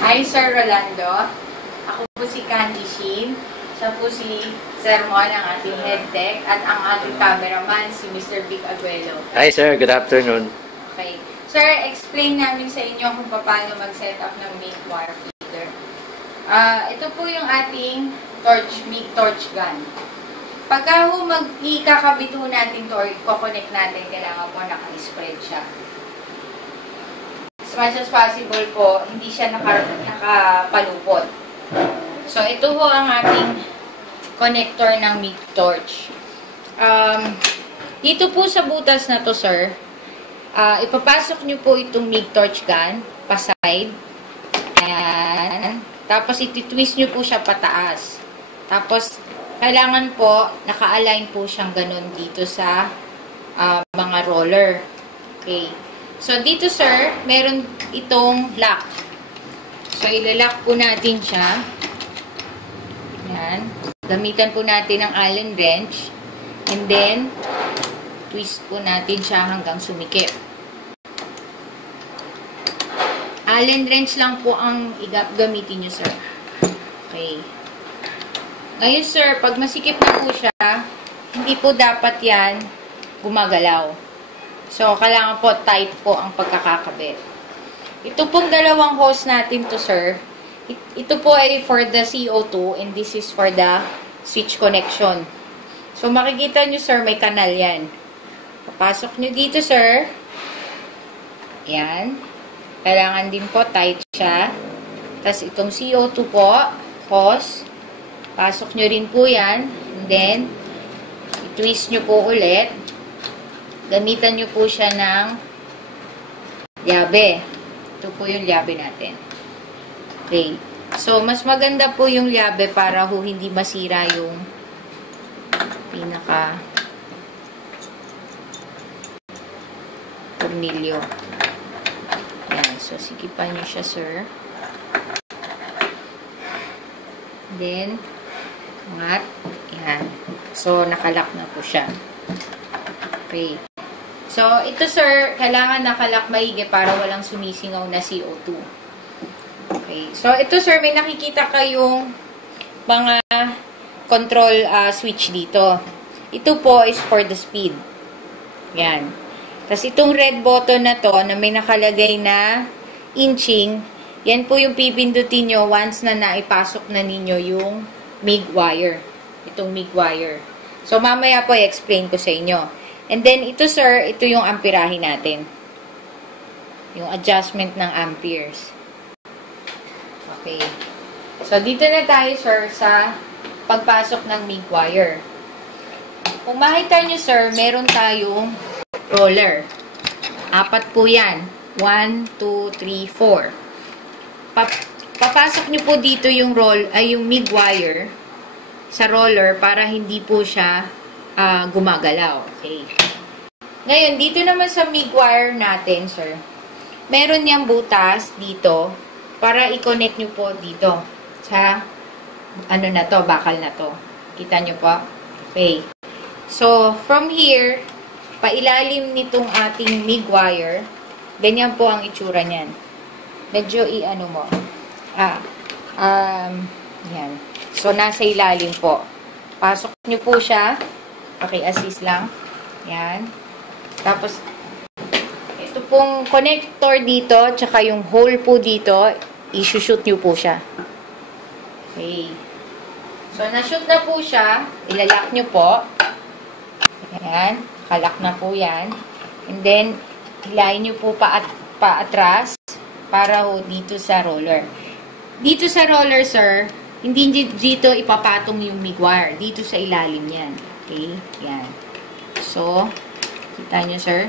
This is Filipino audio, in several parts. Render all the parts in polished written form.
Hi, Sir Rolando. Ako po si Candy Shin. Siya po si Sir Mon, ang ating head tech, at ang ating cameraman, si Mr. Vic Aguelo. Hi, sir. Good afternoon. Okay. Sir, explain namin sa inyo kung paano mag-set up ng MIG wire feeder. Ito po yung ating MIG torch gun. Pagka ikakabit ho natin to or i-connect natin, kailangan po naka-spread siya. As much as possible po, hindi siya nakapalupot. So, ito ho ang ating connector ng MIG torch. Dito po sa butas na to, sir, ipapasok nyo po itong MIG torch gun pa-side. Ayan. Tapos, iti-twist nyo po siya pataas. Tapos, kailangan po, naka-align po siyang ganun dito sa mga roller. Okay. So, dito, sir, meron itong lock. So, ilalock po natin siya. Ayan. Gamitan po natin ng Allen wrench. And then, twist po natin siya hanggang sumikip. Allen wrench lang po ang gamitin nyo, sir. Okay. Ngayon, sir, pag masikip na po siya, hindi po dapat yan gumagalaw. So, kailangan po tight po ang pagkakakabit. Ito pong dalawang hose natin to, sir. Ito po ay for the CO2 and this is for the switch connection. So, makikita nyo, sir, may kanal yan. Papasok nyo dito, sir. Yan. Kailangan din po tight siya. Tapos, itong CO2 po, hose. Pasok nyo rin po yan. And then, i-twist nyo po ulit. Gamitan nyo po siya ng llabe. Ito po yung llabe natin. Okay. So, mas maganda po yung llabe para ho hindi masira yung pinaka tornilyo. Ayan. So, sikipan nyo siya, sir. Then, angat. Ayan. So, nakalock na po siya. Okay. So, ito, sir, kailangan nakalock maigi para walang sumisingaw na CO2. Okay. So, ito, sir, may nakikita kayong mga control switch dito. Ito po is for the speed. Yan. Tapos, itong red button na to, na may nakalagay na inching, yan po yung pipindutin nyo once na naipasok na ninyo yung MIG wire. Itong MIG wire. So, mamaya po i-explain ko sa inyo. And then, ito, sir, ito yung amperahe natin. Yung adjustment ng amperes. Okay. So, dito na tayo, sir, sa pagpasok ng MIG wire. Kung makita nyo, sir, meron tayong roller. 4 po yan. 1, 2, 3, 4. Papasok nyo po dito yung yung MIG wire sa roller para hindi po siya gumagalaw. Okay. Ngayon, dito naman sa MIG wire natin, sir, meron niyang butas dito para i-connect nyo po dito sa ano na to, bakal na to. Kita nyo po? Okay. So, from here, pailalim nitong ating MIG wire, ganyan po ang itsura niyan. Medyo i-ano mo. Yan. So, nasa ilalim po. Pasok nyo po siya. Okay, assist lang. Yan. Tapos, ito pong connector dito, tsaka yung hole po dito, i-shoot nyo po siya. Okay. So, na-shoot na po siya. Ilalock nyo po. Yan. Kalak na po yan. And then, hilahin nyo po paatras para ho dito sa roller. Dito sa roller, sir, hindi dito ipapatong yung MIG wire. Dito sa ilalim yan. Okay? Yan. So, kita nyo, sir.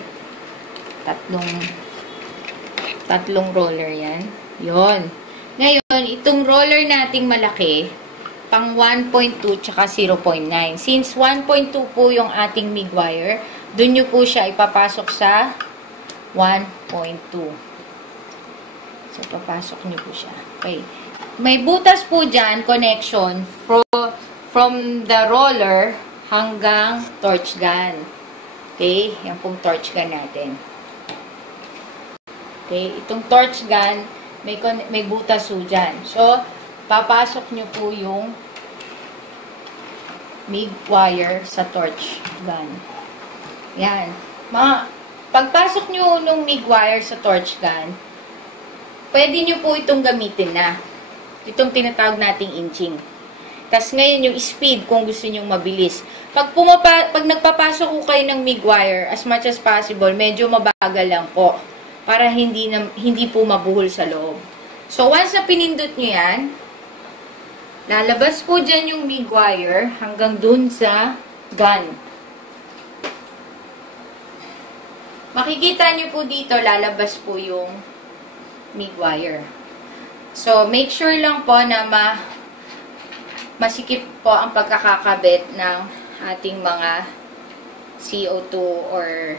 Tatlong roller yan. Yon. Ngayon, itong roller nating malaki, pang 1.2 tsaka 0.9. Since 1.2 po yung ating MIG wire, dun nyo po siya ipapasok sa 1.2. So, papasok nyo po siya. Okay. May butas po dyan, connection, from the roller hanggang torch gun. Okay? Yan pong torch gun natin. Okay? Itong torch gun, may butas po dyan. So, papasok nyo po yung MIG wire sa torch gun. Yan. Pagpasok nyo nung MIG wire sa torch gun, pwede nyo po itong gamitin na. Itong tinatawag nating inching. Tapos ngayon yung speed kung gusto nyo mabilis. Pag nagpapasok ko kayo ng MIG wire, as much as possible, medyo mabagal lang po. Para hindi po mabuhol sa loob. So, once na pinindot nyo yan, lalabas po dyan yung MIG wire hanggang dun sa gun. Makikita nyo po dito, lalabas po yung MIG wire. So, make sure lang po na masikip po ang pagkakakabit ng ating mga CO2 or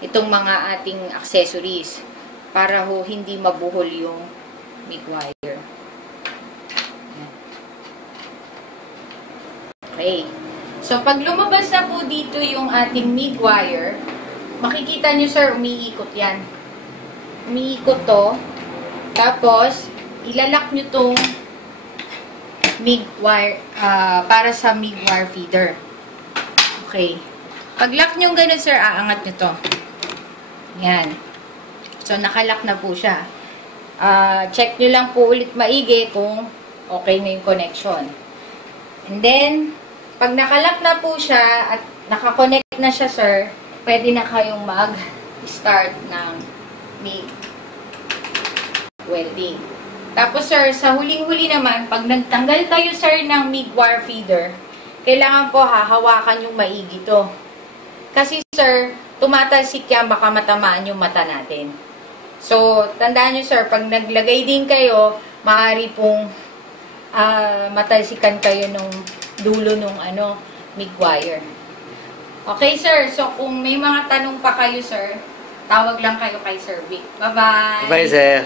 itong mga ating accessories para ho hindi mabuhol yung MIG wire. Okay. So, pag lumabas na po dito yung ating MIG wire, makikita nyo, sir, umiikot yan. Umiikot to. Tapos, ilalak nyo tong MIG wire, para sa MIG wire feeder. Okay. Pag lock nyo ganun, sir, aangat nyo to. Yan. So, nakalak na po siya. Check nyo lang po ulit maigi kung okay na yung connection. And then, pag nakalak na po siya at nakakonect na siya, sir, pwede na kayong mag-start ng MIG welding. Tapos, sir, sa huling-huli naman, pag nagtanggal kayo, sir, ng MIG wire feeder, kailangan po hahawakan yung maigi to. Kasi, sir, tumatalsik yan, baka matamaan yung mata natin. So, tandaan nyo, sir, pag naglagay din kayo, maaari pong matalsikan kayo nung dulo nung MIG wire. Okay, sir. So, kung may mga tanong pa kayo, sir, tawag lang kayo kay Sir Vic. Bye-bye! Bye, sir.